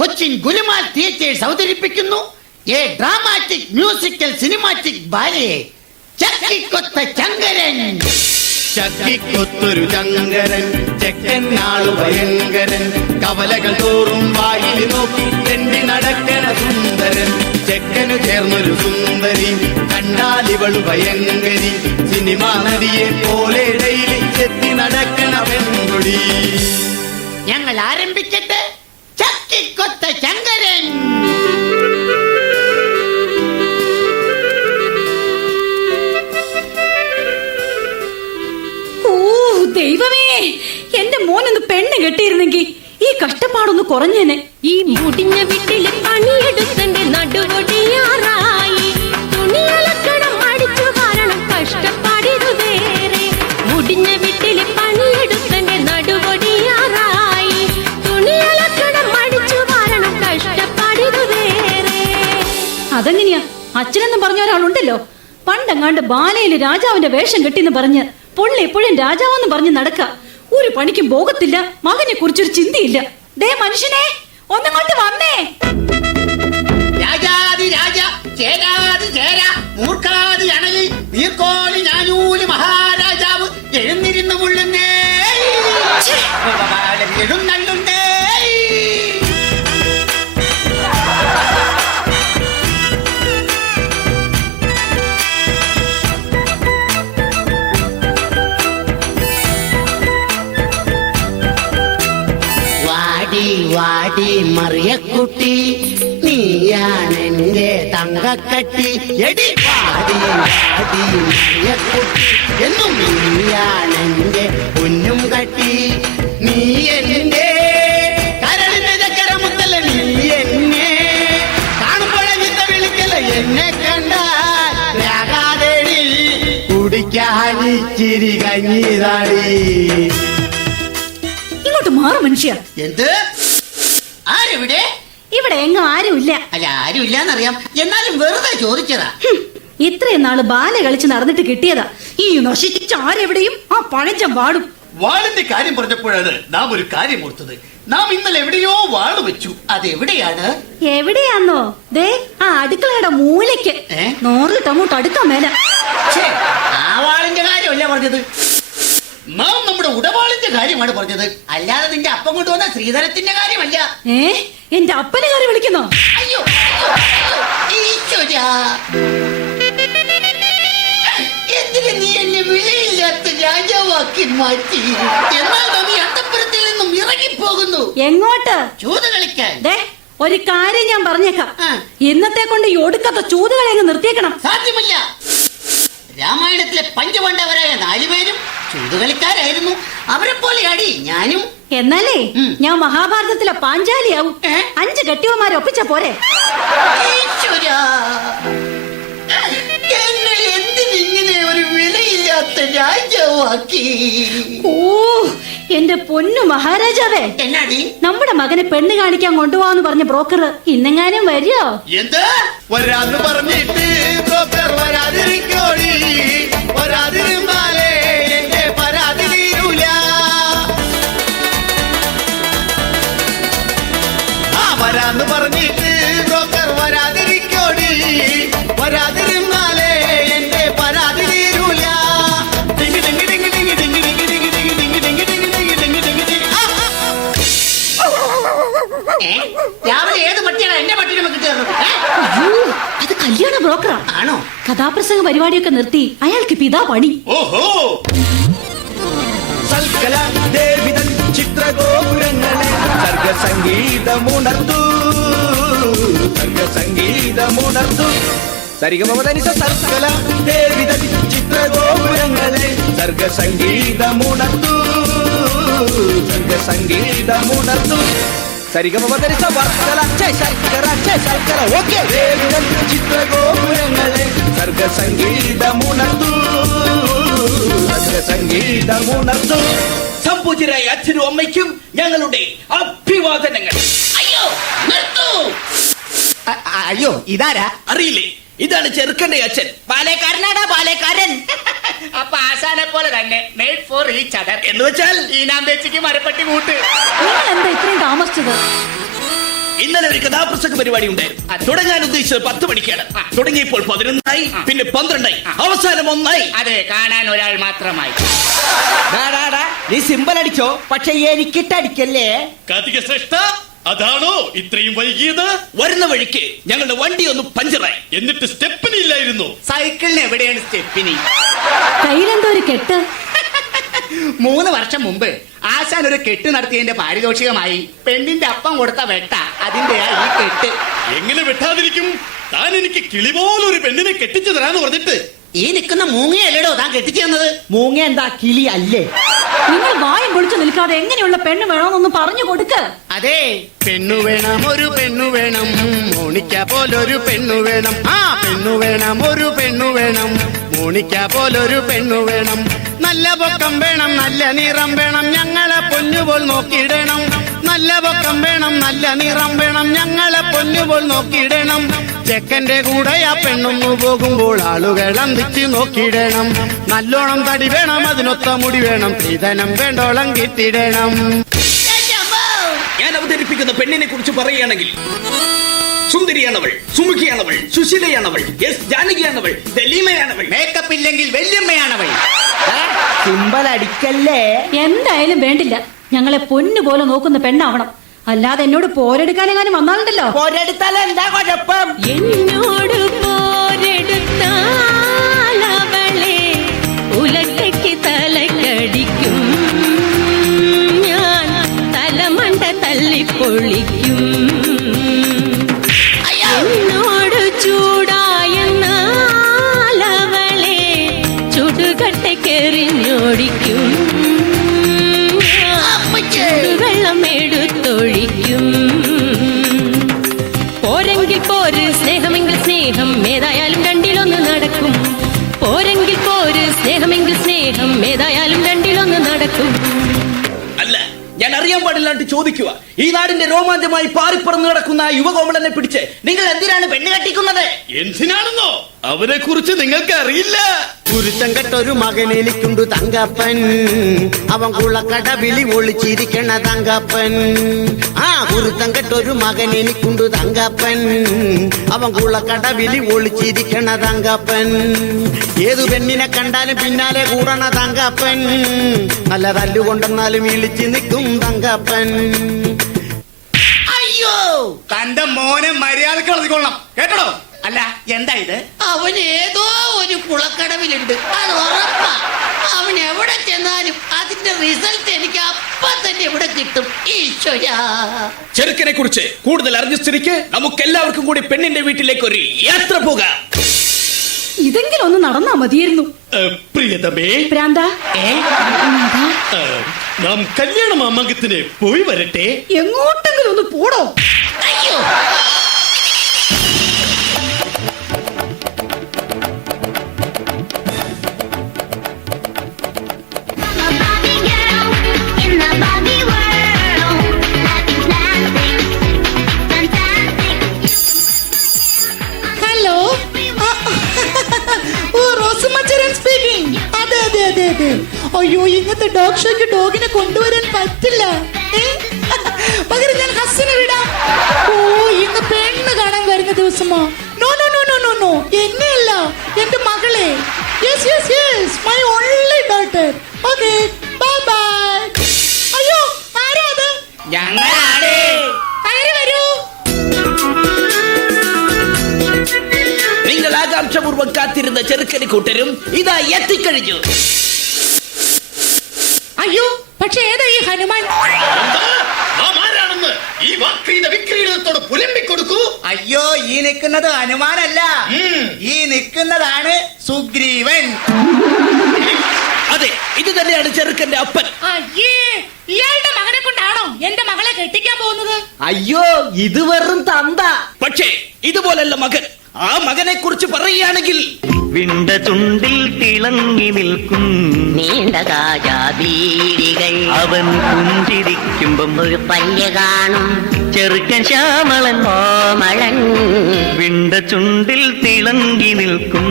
Cochin Gulumal theatres അവതരിപ്പിക്കുന്നു A dramatic musical cinematic ബാലയെ ചക്കിക്കൊത്ത Chankaran. ചക്കിക്കൊത്തൊരു Chankaran, ചെക്കൻ നാളു ഭയങ്കരൻ, കവലകൾ തോറും വായിൽ നോക്കി തെണ്ടി നടക്കണ സുന്ദരൻ. ചെക്കനു ചേർന്നൊരു സുന്ദരി, കണ്ടാലിവളു ഭയങ്കരി, സിനിമാ നടിയെ പോലെ ഇടയിൽ ചെത്തി നടക്കണ പെൺകുടി. ഞങ്ങൾ ആരംഭിക്കട്ടെ. ചക്കിക്കൊത്ത ചങ്കരൻ. ദൈവമേ, എന്റെ മോനൊന്ന് പെണ്ണ് കെട്ടിയിരുന്നെങ്കിൽ ഈ കഷ്ടപ്പാടൊന്ന് കുറഞ്ഞേനെ. ഈ മുടിഞ്ഞ വീട്ടില് പണിയെടുത്തന്റെ നടുവൊടിയാറായി, തുണിയലക്കണം അടിച്ചു കാരണം കഷ്ടപ്പാടിതു വേറെ. മുടിഞ്ഞ വീട്ടില് പണിയെടുത്തന്റെ നടുവൊടിയാറായി, തുണിയലക്കണം അടിച്ചു കാരണം കഷ്ടപ്പാടിതു വേറെ. അതെങ്ങനെയാ? അച്ഛനെന്ന് പറഞ്ഞ ഒരാളുണ്ടല്ലോ, പണ്ടെങ്ങാണ്ട് ബാലയില് രാജാവിന്റെ വേഷം കെട്ടിന്ന് പറഞ്ഞ് പുള്ളി എപ്പോഴും രാജാവെന്ന് പറഞ്ഞ് നടക്ക. ഒരു പണിക്കും പോകത്തില്ല, മകനെ കുറിച്ചൊരു ചിന്തയില്ല. ദേ മനുഷ്യനെ, ഒന്നങ്ങോട്ട് വന്നേ. രാജാതി രാജ, ചേരാതി ചേര, മൂർഖാതി അണലി, നീർക്കോലി ഞാനൂലി മഹാരാജാവ് എഴുന്നിരുന്നു മുള്ളുന്നേ, എഴുന്നള്ളുന്നേ. വാടി മറിയക്കുട്ടി, നീയാണെന്റെ തങ്കക്കട്ടി. എടി വാടി വാടി മറിയക്കുട്ടി, എന്നും നീയാണെന്റെ പൊന്നും കട്ടി. നീ എന്റെ കരളിന്റെ ചക്കരമുത്തല്ല, നീ എന്നെ കാണുമ്പോഴെ നിന്നെ വിളിക്കല. എന്നെ കണ്ടാൽ രാഗാദേവി കുടിക്കാനിച്ചിരി കഞ്ഞിതാടി. ഇങ്ങോട്ട് മാറും മനുഷ്യ. എന്ത്? ആരെവിടെ? ഇവിടെ എങ്ങും ആരുമില്ല. അല്ല, ആരുമില്ലാന്നറിയാം, എന്നാലും വെറുതെ ചോദിച്ചതാ. ഇത്രയും നാള് ബാല കളിച്ച് നടന്നിട്ട് കിട്ടിയതാ. ഈ നശിച്ച ആരെവിടെയും ആ പഴഞ്ചൻ വാടും. വാളിന്റെ കാര്യം പറഞ്ഞപ്പോഴാണ് നാം ഒരു കാര്യം ഓർത്തത്. നാം ഇന്നലെ എവിടെയോ വാള് വെച്ചു. അതെവിടെയാണ്? എവിടെയാന്നോ? ദേ ആ അടുക്കളയുടെ മൂലയ്ക്ക്. 100 അങ്ങോട്ട് അടുക്കാൻ മേല. ആ വാളിന്റെ കാര്യമല്ല പറഞ്ഞത്, നാം നമ്മുടെ ഉടവാളിന്റെ കാര്യമാണ് പറഞ്ഞത്. അല്ലാതെ നിന്റെ അപ്പം കൊണ്ടുവന്ന ശ്രീധരത്തിന്റെ കാര്യമല്ല. എന്റെ അപ്പനെ കാര്യം വിളിക്കുന്നോ? അയ്യോ ഈശ്വരാ, എന്തിന് നീ എന്നെ വിലയില്ലാത്ത രാജാവാക്കി മാറ്റി? എന്നാൽ നീ അന്തപ്പുരത്തിൽ നിന്നും ഇറങ്ങിപ്പോകുന്നു. എങ്ങോട്ട്? ചൂത് കളിക്കാൻ. ഒരു കാര്യം ഞാൻ പറഞ്ഞേക്കാം, ഇന്നത്തെ കൊണ്ട് ഈ ഒടുക്കത്തെ ചൂതുകളെ അങ്ങ് നിർത്തിയേക്കണം. സാധ്യമല്ല. രാമായണത്തിലെ പഞ്ചപാണ്ഡവരായ 4 പേരും ചൂതുകളിക്കാരായിരുന്നു. അവരെ പോലെ അടി ഞാനും. എന്നാലേ ഞാൻ മഹാഭാരതത്തിലെ പാഞ്ചാലിയാവും. 5 കെട്ടിയവന്മാരെ ഒപ്പിച്ച പോരെ? എന്നെ എന്തിനിങ്ങനെ ഒരു വിലയില്ലാത്ത രാജാവാക്കി? ഓ എന്റെ പൊന്നു മഹാരാജാവേ, എന്നാടി? നമ്മുടെ മകനെ പെണ്ണ് കാണിക്കാൻ കൊണ്ടുപോവാന്ന് പറഞ്ഞ ബ്രോക്കർ ഇന്നെങ്ങാനും വരുമോ? എന്ത് വരാന്ന് പറഞ്ഞിട്ട് ബ്രോക്കർ വരാതിരിക്കോടി, വരാതിരുന്നാലേ എന്റെ പരാതി തീരൂല. ആ വരാന്ന് പറഞ്ഞിട്ട് ബ്രോക്കർ വരാതിരിക്കോടി, വരാതിരുന്നാലേ എന്റെ പരാതി തീരൂല. രാവിലെ ഏത് പട്ടിയാണ് എന്റെ പട്ടിനെ കിട്ടുന്നത്? അത് കല്യാണ ബ്രോക്കറാ. ആണോ? കഥാപ്രസംഗ പരിപാടിയൊക്കെ നിർത്തി അയാൾക്ക് പിതാ പണി. ഓഹോ, സൽക്കല ദേവിതൻ ചിത്രഗോപുരങ്ങളെ സർഗസംഗീതമുണർത്തു, സർഗസംഗീതമുണർത്തു. സരിഗമപദനിസ സൽക്കല ദേവിതൻ ചിത്രഗോപുരങ്ങളെ സർഗസംഗീതമുണർത്തു, സർഗസംഗീതമുണർത്തു. സരിഗമപദനിസ വർക്കല ശർക്കര ശർക്കര. ഓക്കെ. ദേവിതൻ ചിത്രഗോപുരങ്ങളെ സർഗസംഗീതമുണർത്തു, സർഗസംഗീതമുണർത്തു. സംപൂജ്യരായ അച്ഛനും അമ്മയ്ക്കും ഞങ്ങളുടെ അഭിവാദനങ്ങൾ. അയ്യോ നിർത്തൂ. അയ്യോ ഇതാരാ? അറിയില്ലേ, ഇതാണ് ചെറുക്കന്റെ അച്ഛൻ. പാലേക്കാരനാടാ പാലേക്കാരൻ. അപ്പൊ ആശാനെ പോലെ തന്നെ മെയ്ഡ് ഫോർ ഈച്ച് അതർ എന്ന് വെച്ചാൽ ഈനാമ്പേച്ചിക്ക് മരപ്പട്ടി കൂട്ട്. നിങ്ങൾ എന്താ ഇത്രയും താമസിച്ചത്? ഇന്നലെ ഒരു കഥാപ്രസംഗ പരിപാടി ഉണ്ടായിരുന്നു. തുടങ്ങാൻ ഉദ്ദേശിച്ചത് 10 മണിക്കാണ്. തുടങ്ങിയപ്പോൾ 11 പിന്നെ 12 അവസാനം 1. അതെ, കാണാൻ ഒരാൾ മാത്രമായി. നീ സിമ്പൽ അടിച്ചോ, പക്ഷെ എനിക്കിട്ട് അടിക്കല്ലേ. കാർത്തിക ശ്രേഷ്ഠ, അതാണോ ഇത്രയും വൈകിയത്? വരുന്ന വഴിക്ക് ഞങ്ങളുടെ വണ്ടി ഒന്ന് പഞ്ചറായി. എന്നിട്ട് സ്റ്റെപ്പിന് ഇല്ലായിരുന്നു. സൈക്കിളിന് എവിടെയാണ് സ്റ്റെപ്പിനി? കയ്യിലെന്തോ ഒരു കെട്ട്. 3 വർഷം മുമ്പ് ആശാൻ ഒരു കെട്ട് നടത്തിയതിന്റെ പാരിതോഷികമായി പെണ്ണിന്റെ അപ്പം കൊടുത്ത വെട്ട അതിന്റെയാ ഈ കെട്ട്. എങ്ങനെ വെട്ടാതിരിക്കും? താൻ എനിക്ക് കിളി പോലൊരു പെണ്ണിനെ കെട്ടിച്ചു തരാന്ന് പറഞ്ഞിട്ട് ഈ നിൽക്കുന്ന മൂങ്ങയല്ലടോ താൻ കെട്ടിച്ചു തന്നത്. മൂങ്ങ എന്താ കിളി അല്ലേ? നിങ്ങൾ വായം പൊളിച്ചു നിൽക്കാതെ എങ്ങനെയുള്ള പെണ്ണ് വേണമെന്നൊന്ന് പറഞ്ഞു കൊടുക്ക്. അതെ, പെണ്ണു വേണം, ഒരു പെണ്ണു വേണം, മോണിക്ക പോലൊരു പെണ്ണു വേണം. ആ പെണ്ണു വേണം, ഒരു പെണ്ണു വേണം, മോണിക്ക പോലൊരു പെണ്ണു വേണം. നല്ല പൊക്കം വേണം, നല്ല നിറം വേണം, ഞങ്ങളെ പൊന്നുപോൽ നോക്കിയിടണം. നല്ല പൊക്കം വേണം, നല്ല നിറം വേണം, ഞങ്ങളെ പൊന്നുപോൽ നോക്കിയിടണം. ചെക്കന്റെ കൂടെ ആ പെണ്ണൊന്നു പോകുമ്പോൾ ആളുകൾ അന്തിച്ച് നോക്കിയിടണം. നല്ലോണം തടി വേണം, അതിനൊത്ത മുടി വേണം, സ്ത്രീധനം വേണ്ടോളം കിട്ടിയിടണം. ഞാൻ അവതരിപ്പിക്കുന്ന പെണ്ണിനെ കുറിച്ച് പറയുകയാണെങ്കിൽ സുന്ദരിയാണവൾ, സുമുഖിയാണവൾ, സുശീലയാണവൾ, എസ് ജാനകിയാണവൾ, ദലീമയാണവൾ. മേക്കപ്പ് ഇല്ലെങ്കിൽ വല്യമ്മയാണവൾ. സിമ്പൽ അടിക്കല്ലേ. എന്തായാലും വേണ്ടില്ല, ഞങ്ങളെ പൊന്നു പോലെ നോക്കുന്ന പെണ്ണാവണം. അല്ലാതെ എന്നോട് പോരെടുക്കാനെങ്ങാനും വന്നാലുണ്ടല്ലോ. പോരെടുത്താൽ എന്താ കുഴപ്പം? എന്നോട് പോരെടുത്താൽ അവളെ ഉലക്കയ്ക്ക് തലക്കടിക്കും, ഞാൻ തലമണ്ട തല്ലിപ്പൊളിക്കും. എന്നോട് ചൂടായെന്നാൽ അവളെ ചുടുകട്ടയ്ക്കെറിഞ്ഞോടിക്കും, വെള്ളം എടുത്തൊഴിക്കും. പോരെങ്കിൽ പോര്, സ്നേഹമെങ്കിൽ സ്നേഹം, ഏതായാലും രണ്ടിലൊന്ന് നടക്കും. പോരെങ്കിൽ പോര്, സ്നേഹമെങ്കിൽ സ്നേഹം, ഏതായാലും രണ്ടിലൊന്ന് നടക്കും. അല്ല, ഞാൻ അറിയാൻ പാടില്ലാണ്ട് ചോദിക്കുക. ഈ നാടിന്റെ രോമാഞ്ചമായി പാറിപ്പറന്ന് നടക്കുന്ന ആ യുവകോമളനെ പിടിച്ച് നിങ്ങൾ എന്തിനാണ് പെണ്ണ് കെട്ടിക്കുന്നത്? എന്തിനാണെന്നോ അവനെ കുറിച്ച് നിങ്ങൾക്ക് അറിയില്ല. കുരുത്തം കെട്ടൊരു മകൻ എനിക്കുണ്ട് തങ്കപ്പൻ, അവൻ കുളക്കടവിളി ഒളിച്ചിരിക്കണ തങ്കപ്പൻ. ആ കുരുത്തം കെട്ടൊരു മകൻ എനിക്കുണ്ട് തങ്കപ്പൻ, അവൻ കുളക്കടവിളി ഒളിച്ചിരിക്കണ തങ്കപ്പൻ. ഏതു പെണ്ണിനെ കണ്ടാലും പിന്നാലെ കൂടണ തങ്കപ്പൻ, നല്ല തല്ലുകൊണ്ടെന്നാലും ഇളിച്ചു നിൽക്കും തങ്കപ്പൻ. അയ്യോ, തന്റെ മോനെ മര്യാദക്ക് വളർത്തിക്കൊള്ളണം കേട്ടോ. അല്ല, എന്താ ഇത്? അവൻ ഏതോ ഒരു കുളക്കടവിലുണ്ട്, അത് ഉറപ്പാ. അവൻ എവിടെ ചെന്നാലും അതിന്റെ റിസൾട്ട് എനിക്ക് അപ്പൊ തന്നെ ഇവിടെ കിട്ടും. ഈശ്വരാ, ചെറുക്കനെ കുറിച്ച് കൂടുതൽ അറിഞ്ഞ സ്ഥിതിക്ക് നമുക്ക് എല്ലാവർക്കും കൂടി പെണ്ണിന്റെ വീട്ടിലേക്ക് ഒരു യാത്ര പോകാം. ഇതെങ്കിലും ഒന്ന് നടന്നാ മതിയായിരുന്നു. പ്രിയതമേ, ഭ്രാന്താ? നാം കല്യാണ മാമാങ്കത്തിന് പോയി വരട്ടെ. എങ്ങോട്ടെങ്കിലും ഒന്ന് പോടോ. അയ്യോ, ഹലോ, ഓ റോസുമച്ചരൻ സ്പീക്കിംഗ്. അതെ അതെ അതെ അതെ. അയ്യോ, ഇങ്ങനത്തെ ഡോഗ് ഷോയ്ക്ക് ഡോഗിനെ കൊണ്ടുവരാൻ പറ്റില്ല. പകരം ഞാൻ ഹസ്സിനെ വിടാം. ഓ, ഇന്ന് പെണ്ണ് കാണാൻ വരുന്ന ദിവസമോ? No no no no no no, എന്നെയല്ല, എന്റെ മകളെ. Yes yes yes, my only daughter. Okay, bye bye. അയ്യോ, ആരാ അത്? ഞങ്ങളാണ്. കയറി വരൂ. നിങ്ങൾ ആകാംക്ഷപൂർവ്വം കാത്തിരുന്ന ചെറുക്കനെ കൂട്ടരും ഇതാ എത്തിക്കഴിഞ്ഞു. അയ്യോ, പക്ഷെ ഏതാ ഈ ഹനുമാൻ? നാം ആരാണെന്ന് ഈ വാക്രീത വിക്രീഡത്തോട് പുലമ്പിക്കൊടുക്കൂ. അയ്യോ, ഈ നിൽക്കുന്നത് ഹനുമാനല്ല, ഈ നിൽക്കുന്നതാണ് സുഗ്രീവൻ. അതെ, ഇത് തന്നെയാണ് ചെറുക്കന്റെ അപ്പൻ. അയ്യേ, ഇയാളുടെ മകനെ കൊണ്ടാണോ എന്റെ മകളെ കെട്ടിക്കാൻ പോകുന്നത്? അയ്യോ, ഇത് വെറും തന്ത. പക്ഷേ ഇതുപോലല്ല മകൻ. ആ മകനെ കുറിച്ച് പറയുകയാണെങ്കിൽ വിണ്ട ചുണ്ടിൽ തിളങ്ങി നിൽക്കും നീണ്ട കാജാബീഡികൾ, അവൻ പുഞ്ചിരിക്കുമ്പം ഒരു പല്ല് കാണും ചെറുക്കൻ ശ്യാമളൻ കോമളൻ, വിണ്ട ചുണ്ടിൽ തിളങ്ങി നിൽക്കും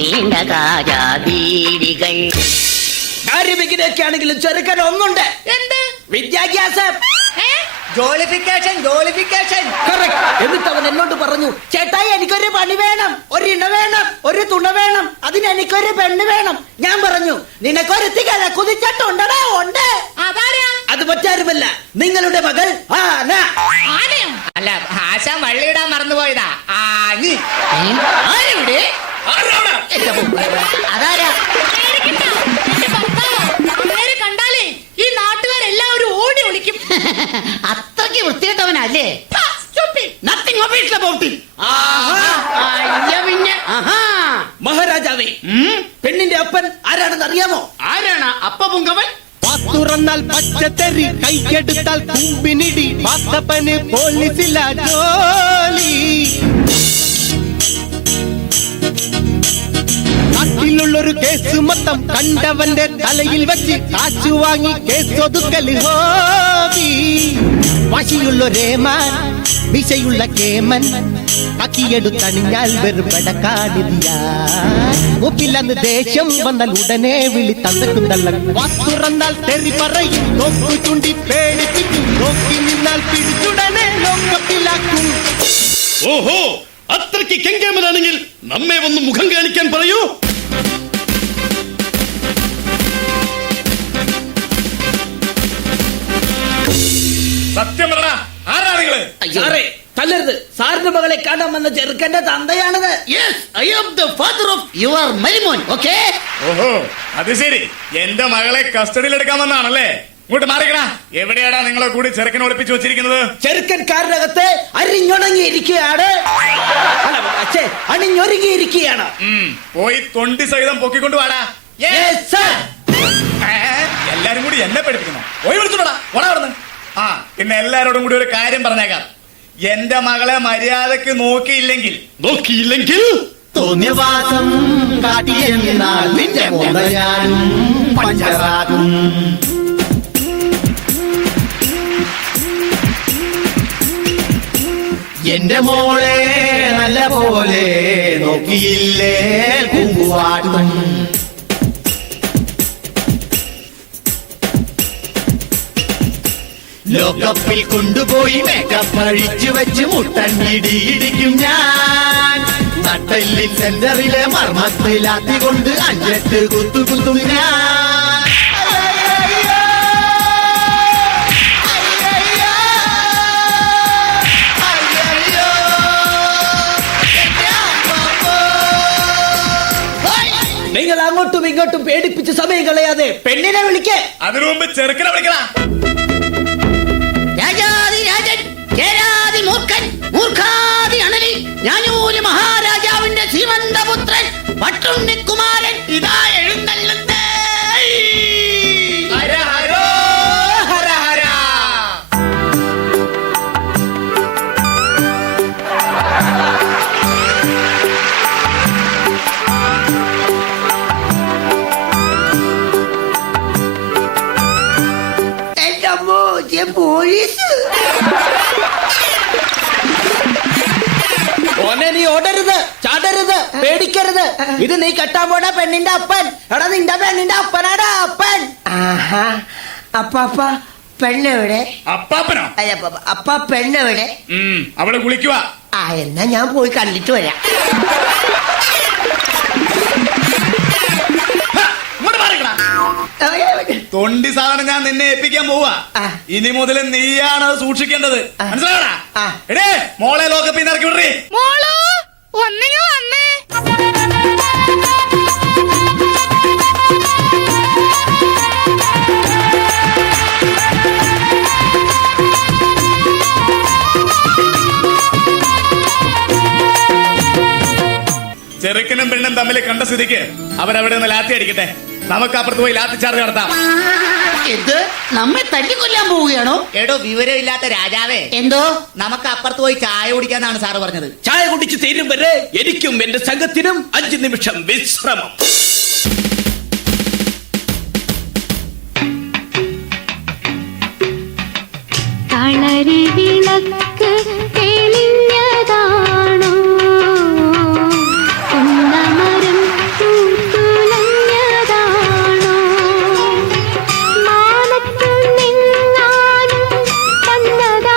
നീണ്ട കാജാബീഡികൾ. കാര്യവിഘ്നൊക്കെ ആണെങ്കിലും ചെറുക്കൻ ഒന്നുണ്ട്. എന്ത്? വിദ്യാഭ്യാസം. ജോളിഫിക്കേഷൻ ജോളിഫിക്കേഷൻ. എന്നിട്ട് അവൻ എന്നോട് പറഞ്ഞു, ചേട്ടായി എനിക്കൊരു പണി വേണം, ഒരു ഇണ വേണം, ഒരു തുണ വേണം, അതിന് എനിക്കൊരു പെണ്ണ് വേണം. ഞാൻ പറഞ്ഞു നിനക്കൊരുത്തിക്കല കുതിച്ചിട്ടുണ്ടടാ. ഉണ്ട്. അതാരാ? അത് മറ്റാരുമല്ല, നിങ്ങളുടെ മകൾ ആന. ആനയോ? അല്ല, ആശാൻ വള്ളിയിടാൻ മറന്നുപോയതാ. ആനി. ആരെവിടെ? അതാരാ? പേടിക്കണ്ട, എന്റെ ഭർത്താവാ. അങ്ങേരെ കണ്ടാലേ ഈ നാട്ടുകാരെല്ലാവരും ഓടി ഒളിക്കും. അത്രയ്ക്ക് വൃത്തികെട്ടവനല്ലേ? Nothing official about it. അയ്യ പിന്നെ. മഹാരാജാവേ, പെണ്ണിന്റെ അപ്പൻ ആരാണെന്ന് അറിയാമോ? ആരാണ് അപ്പ പുങ്കവൻ? തുറന്നാൽ പച്ചത്തറി, കൈക്കെടുത്താൽ കുമ്പിനിടി, പാത്തപ്പന് പോലീസില്ല ജോലി. നാട്ടിലുള്ളൊരു കേസ് മൊത്തം കണ്ടവന്റെ തലയിൽ വെച്ച് കാച്ചു വാങ്ങി കേസ് ഒതുക്കല് ഹോബി. വാശിയുള്ളൊരേമാൻ, വിശയുള്ള കേമൻ, അക്കിയെടുത്തണിഞ്ഞാൽ വെറുപടക്കാടിയാ. മുപ്പില്ലെന്ന് ദേഷ്യം വന്നാൽ ഉടനെ വിളി തന്നക്കും തള്ളൻ. തുറന്നാൽ തെറി പറയും, നോക്കു ചൂണ്ടി പേടിപ്പിക്കും, നോക്കി നിന്നാൽ പിടിച്ചുടനെ ലോക്കപ്പിലാക്കും. ഓഹോ, അത്രയ്ക്ക് കെങ്കേമനാണെങ്കിൽ നമ്മെ ഒന്ന് മുഖം കാണിക്കാൻ പറയൂ. സത്യം പറ, ആരാ നിങ്ങള്? സാറേ, തല്ലരുത്. സാറിന്റെ മകളെ കാണാൻ വന്ന ചെറുക്കന്റെ തന്തയാണത്. Yes, I am the father of your മരിമോൻ. Okay? ഓഹോ, അത് ശരി. എന്റെ മകളെ കസ്റ്റഡിയിൽ എടുക്കാമെന്നാണല്ലേ? ഇങ്ങോട്ട് മാറിക്കടാ. എവിടെയാടാ നിങ്ങളെ കൂടി ചെറുക്കനെ ഒളിപ്പിച്ചു വെച്ചിരിക്കുന്നത്? ചെറുക്കൻ കാറിനകത്ത് അരിഞ്ഞൊണങ്ങിയിരിക്കുകയാണ്. അണിഞ്ഞൊരുങ്ങിയിരിക്കുകയാണ്. പോയി തൊണ്ടി സഹിതം പൊക്കിക്കൊണ്ട് വാടാ. Yes, sir. എല്ലാരും കൂടി എന്നെ പഠിപ്പിക്കുന്നു. പോയി വിളിച്ചോടാ, ഓടാ അവിടുന്ന്. ആ, പിന്നെ എല്ലാരോടും കൂടി ഒരു കാര്യം പറഞ്ഞേക്കാം. എന്റെ മകളെ മര്യാദക്ക് നോക്കിയില്ലെങ്കിൽ തോന്നിയവാസം കാട്ടിയെന്നാൽ നിന്റെ മോളയാനും പഞ്ചറാകും. എന്റെ മോളെ നല്ല പോലെ നോക്കിയില്ലേ കുമ്പുവാട്ടും. ലോകപ്പിൽ കൊണ്ടുപോയി മേക്കപ്പ് അഴിച്ചു വെച്ച് മുട്ടന്നിടിയിടിക്കും ഞാൻ. നട്ടെല്ലിൽ സെന്ററിലെ മർമ്മത്തിലാത്തി കൊണ്ട് 5-8 കുത്തും ഞാൻ. നിങ്ങൾ അങ്ങോട്ടും ഇങ്ങോട്ടും പേടിപ്പിച്ച് സമയം കളയാതെ പെണ്ണിനെ വിളിക്കേ. അതിനു മുമ്പ് ചെറുക്കനെ വിളിക്കടാ. രാജാതി രാജൻ, കേരാതി മൂർഖൻ, മൂർഖാതി അണലി, ഞാനൂര് മഹാരാജാവിന്റെ ശ്രീമന്തപുത്രൻ പട്ടുണ്ണിക്കുമാരൻ ഇതാ എഴുന്നള്ളുന്നേ. ഹര ഹരോ ഹര ഹര. എന്റെ അമ്മോ, പോലീസ്. ഓനെ നീ ഓടരുത്, ചാടരുത്, പേടിക്കരുത്. ഇത് നീ കെട്ടാൻ പോണ പെണ്ണിന്റെ അപ്പൻ. എടാ, നിന്റെ പെണ്ണിന്റെ അപ്പനാടാ അപ്പൻ. ആഹാ. അപ്പാപ്പ പെണ്ണെവിടെ? അപ്പാപ്പനോ? അപ്പ പെണ്ണെവിടെ? അവള് കുളിക്കുക. ആ, എന്നാ ഞാൻ പോയി കണ്ടിട്ട് വരാം. തൊണ്ടി സാധനം ഞാൻ നിന്നെ ഏൽപ്പിക്കാൻ പോവാ. ഇനി മുതൽ നീയാണ് അത് സൂക്ഷിക്കേണ്ടത്. മനസ്സിലാവടാ? എടേ, മോളെ ലോകപ്പിൽ ഇറക്കി വിടേ. മോളോ, ഒന്നിനു വന്നേ. ചെറുക്കനും പെണ്ണും തമ്മിൽ കണ്ട സ്ഥിതിക്ക് അവരവിടെ നിന്ന് ലാത്തി അടിക്കട്ടെ. നമുക്ക് അപ്പുറത്ത് പോയി ലാത്തി ചാർജ് നടത്താം. ഇത് നമ്മെ തല്ലിക്കൊല്ലാൻ പോവുകയാണോ? എടോ, വിവരമില്ലാത്ത രാജാവേ, എന്തോ? നമുക്ക് അപ്പുറത്ത് പോയി ചായ കുടിക്കാന്നാണ് സാറ് പറഞ്ഞത്. ചായ കുടിച്ച് തീരും വരെ എനിക്കും എന്റെ സംഘത്തിനും 5 നിമിഷം വിശ്രമം. കളരി വിളക്ക് തെളിഞ്ഞതാണോ, ഉന്നമരം തൂത്തുലഞ്ഞതാണോ, മാനത്തു നിന്നാലും വന്നതാണോ.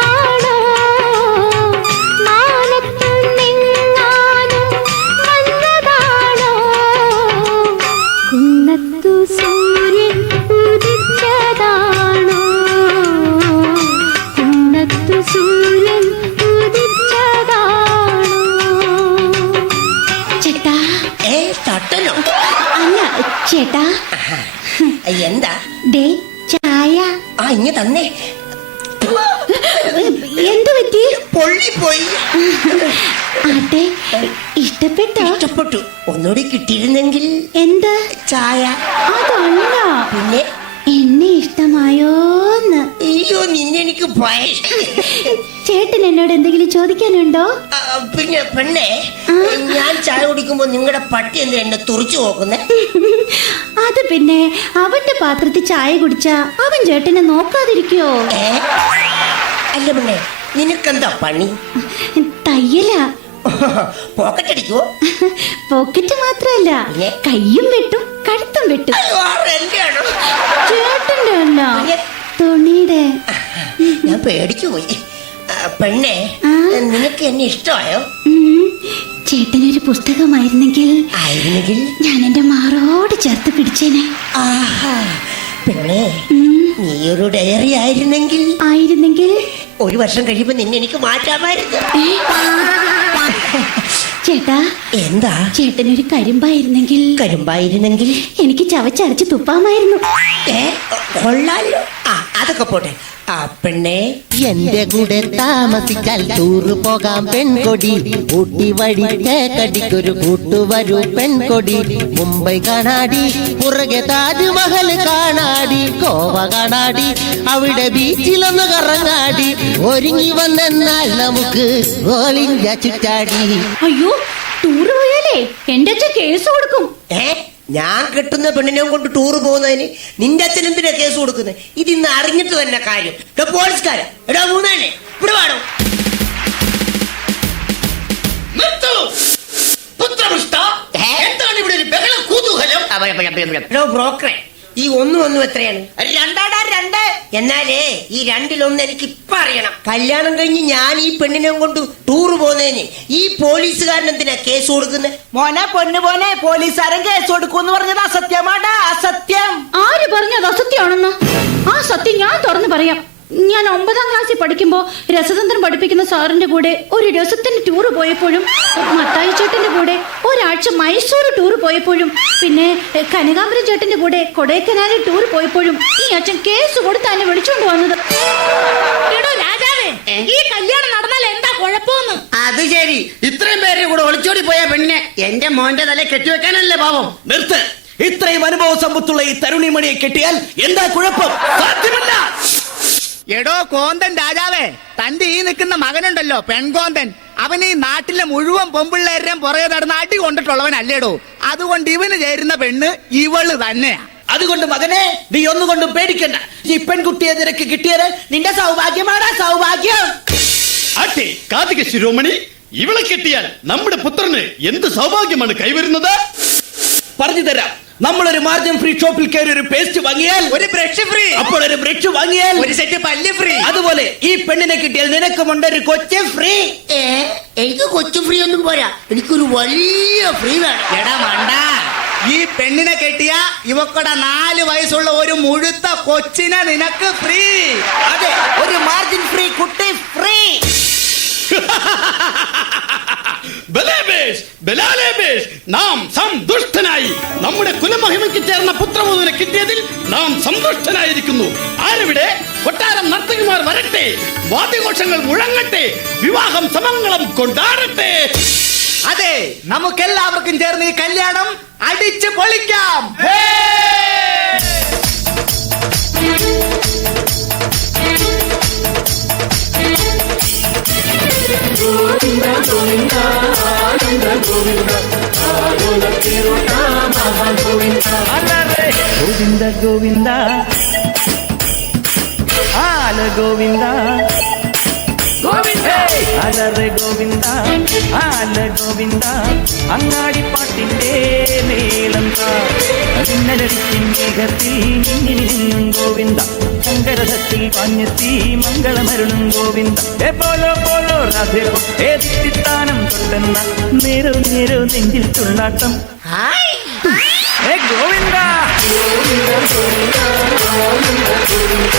ദേ ചായ. ആ ഇങ്ങ തന്നെ. എന്ത് പറ്റി? പൊള്ളിപ്പോയി. അതെ, ഇഷ്ടപ്പെട്ടോ? ഇഷ്ടപ്പെട്ടു. ഒന്നുകൂടി കിട്ടിയിരുന്നെങ്കിൽ. എന്ത്? ചായ. അതല്ല, പിന്നെ എന്നെ ഇഷ്ടമായോന്ന്. അയ്യോ, നിന്നെ എനിക്ക് ചേട്ടൻ എന്നോട് എന്തെങ്കിലും ചോദിക്കാനുണ്ടോ? പിന്നെ പെണ്ണെ, ഞാൻ ചായ കുടിക്കുമ്പോ നിങ്ങളുടെ പട്ടി എന്താ എന്നെ തുറച്ചു നോക്കുന്നേ? അത് പിന്നെ അവന്റെ പാത്രത്തിൽ ചായ കുടിച്ചാ അവൻ ചേട്ടനെ നോക്കാതിരിക്കോ? അല്ല പെണ്ണെ, നിനക്കെന്താ പണി? തയ്യലാ. പോക്കറ്റ് അടിക്കുവോ? പോക്കറ്റ് മാത്രല്ല, കയ്യും വെട്ടും കഴുത്തും വെട്ടും. ചേട്ടന്റെ അല്ല, തുണിയുടെ. ഞാൻ പേടിച്ചു പോയി. പെണ്ണെ, നിനക്ക് എന്നെ ഇഷ്ടമായോ? ചേട്ടനൊരു പുസ്തകമായിരുന്നെങ്കിൽ ഞാൻ എന്റെ മാറോട് ചേർത്ത് പിടിച്ചേനെ. പെണ്ണെ, നീയൊരു ഡയറി ആയിരുന്നെങ്കിൽ ഒരു വർഷം കഴിയുമ്പോ നിന്നെ എനിക്ക് മാറ്റാമായിരുന്നു. ചേട്ടാ, എന്താ? ചേട്ടനൊരു കരിമ്പായിരുന്നെങ്കിൽ എനിക്ക് ചവച്ചരച്ച് തുപ്പാമായിരുന്നു. കൊള്ളാലോ. അതൊക്കെ പോട്ടെ. പെണ്ണെ, എന്റെ കൂടെ താമസിച്ചാൽ ടൂറ് പോകാം പെൺകൊടി. ഊട്ടി വഴി കടിക്കൊരു കൂട്ടുവരൂ പെൺകൊടി. മുംബൈ കാണാടി, പുറകെ താജ്മഹൽ കാണാടി. ഗോവ കാണാടി, അവിടെ ബീച്ചിലൊന്ന് കറങ്ങാടി. ഒരുങ്ങി വന്നാൽ നമുക്ക് ഓൾ ഇന്ത്യ ചുറ്റാടി. അയ്യോ, ടൂർ പോയാലേ എന്റെ അച്ഛൻ കേസ് കൊടുക്കും. ഞാൻ കെട്ടുന്ന പെണ്ണിനെ കൊണ്ട് ടൂർ പോകുന്നതിന് നിന്റെ അച്ഛൻ എന്തിനാ കേസ് കൊടുക്കുന്നത്? ഇതിന്ന് അറിഞ്ഞിട്ട് തന്നെ കാര്യം. പോലീസുകാരാ എടാ മൂന്നാനെ ഇവിടെ വാടോ. എന്താണ് ഇവിടെ ഒരു ബഹളം കുതൂഹലം? ബ്രോക്കറെ, ഈ ഒന്നും എത്രയാണ്? 2 എന്നാലേ ഈ 2 എനിക്ക് ഇപ്പൊ അറിയണം. കല്യാണം കഴിഞ്ഞ് ഞാൻ ഈ പെണ്ണിനെ കൊണ്ട് ടൂർ പോകുന്നതിന് ഈ പോലീസുകാരൻ എന്തിനാ കേസ് കൊടുക്കുന്നത്? മോനെ, പൊന്നു മോനെ, പോലീസുകാരൻ കേസ് കൊടുക്കൂന്ന് പറഞ്ഞത് അസത്യമാടാ, അസത്യം. ആര് പറഞ്ഞത് അസത്യമാണെന്ന്? ആ സത്യം ഞാൻ തുറന്നു പറയാം. ഞാൻ 9ാം ക്ലാസ്സിൽ പഠിക്കുമ്പോ രസതന്ത്രം പഠിപ്പിക്കുന്ന സാറിന്റെ കൂടെ ഒരു രസത്തിന് ടൂർ പോയപ്പോഴും, മത്തായി ചേട്ടന്റെ കൂടെ ഒരാഴ്ച മൈസൂർ ടൂർ പോയപ്പോഴും, പിന്നെ കനകാംബരം ചേട്ടന്റെ കൂടെ കൊടൈക്കനാലിൽ ടൂർ പോയപ്പോഴും ഈ അച്ഛൻ കേസ് കൊടുത്ത് എന്നെ വിളിച്ചോണ്ട് വന്നത്. രാജാവേ, ഈ കല്യാണം നടന്നാൽ എന്താ കുഴപ്പമെന്ന്? അത് ശരി, ഇത്രയും പേരുടെ കൂടെ ഒളിച്ചോടി പോയ പെണ്ണിനെ എന്റെ മോന്റെ തല കെട്ടിവെക്കാനല്ലേ പാവം? നിർത്ത്. ഇത്രയും അനുഭവ സമ്പത്തുള്ള ഈ തരുണിമണിയെ കെട്ടിയാൽ എന്താ കുഴപ്പം? സാധ്യമല്ല. എടോ കോന്തൻ രാജാവേ, തന്റെ ഈ നിൽക്കുന്ന മകനുണ്ടല്ലോ പെൺകോന്തൻ, അവൻ ഈ നാട്ടിലെ മുഴുവൻ പൊമ്പിള്ളേരുടെയും പുറകെ നടന്ന് അടി കൊണ്ടിട്ടുള്ളവനല്ലേടോ. അതുകൊണ്ട് ഇവന് ചേരുന്ന പെണ്ണ് ഇവള് തന്നെയാ. അതുകൊണ്ട് മകനെ, നീ ഒന്നുകൊണ്ടും പേടിക്കണ്ട. ഈ പെൺകുട്ടിയെ നിനക്ക് കിട്ടിയത് നിന്റെ സൗഭാഗ്യമാണ്, സൗഭാഗ്യം. ആട്ടെ കാർത്തിക ശിരോമണി, ഇവളെ കിട്ടിയാൽ നമ്മുടെ പുത്രന് എന്ത് സൗഭാഗ്യമാണ് കൈവരുന്നത്? പറഞ്ഞു തരാം. നമ്മളൊരു മാർജിൻ ഫ്രീ ഷോപ്പിൽ കയറി ഒരു പേസ്റ്റ് വാങ്ങിയാൽ ഒരു ബ്രഷ് ഫ്രീ, അപ്പോൾ ഒരു ബ്രഷ് വാങ്ങിയാൽ ഒരു സെറ്റ് പല്ല് ഫ്രീ. അതുപോലെ ഈ പെണ്ണിനെ കിട്ടിയാൽ നിനക്കുമുണ്ട് ഒരു കൊച്ചു ഫ്രീ. എനിക്ക് കൊച്ചു ഫ്രീ ഒന്നും പോരാ, എനിക്കൊരു വലിയ ഫ്രീ വേണം. എടാ മണ്ട, ഈ പെണ്ണിനെ കെട്ടിയ ഇവക്കടെ 4 വയസ്സുള്ള ഒരു മുഴുത്ത കൊച്ചിനെ നിനക്ക് ഫ്രീ. അതെ, ഒരു മാർജിൻ ഫ്രീ കുട്ടി ഫ്രീ. നാം സന്തുഷ്ടനായി. നമ്മുടെ കുലമഹിമയ്ക്ക് ചേർന്ന പുത്രവധുവിനെ കിട്ടിയതിൽ നാം സന്തുഷ്ടനായിരിക്കുന്നു. ആരവിടെ? കൊട്ടാരം നർത്തകിമാർ വരട്ടെ, വാദ്യഘോഷങ്ങൾ മുഴങ്ങട്ടെ, വിവാഹം സമംഗളം കൊണ്ടാടട്ടെ. അതെ, നമുക്കെല്ലാവർക്കും ചേർന്ന് ഈ കല്യാണം അടിച്ചു പൊളിക്കാം. ഗോവിന്ദ ഗോവിന്ദ ആനന്ദ ഗോവിന്ദ ആനന്ദ തിരുനാമ ഗോവിന്ദ ഗോവിന്ദ ഗോവിന്ദ ആല ഗോവിന്ദ ഗോവിന്ദ അലറെ ഗോവിന്ദ ആല ഗോവിന്ദ അങ്ങാടിപ്പാട്ടിന്റെ മേളം മിന്നലടിക്കും മേഘത്തിൽ നിന്നും ഗോവിന്ദ ശങ്കരഥത്തിൽ പാഞ്ഞെത്തി മംഗളമരുളും ഗോവിന്ദ പോലോ പോലോ രാധേ ഏത്തിത്താനം തൊട്ടെന്ന നേരോ നേരോ നെഞ്ചിൽ തുള്ളാട്ടം ഗോവിന്ദ ഗോവിന്ദ ഗോവിന്ദ ഗോവിന്ദ ഗോവിന്ദ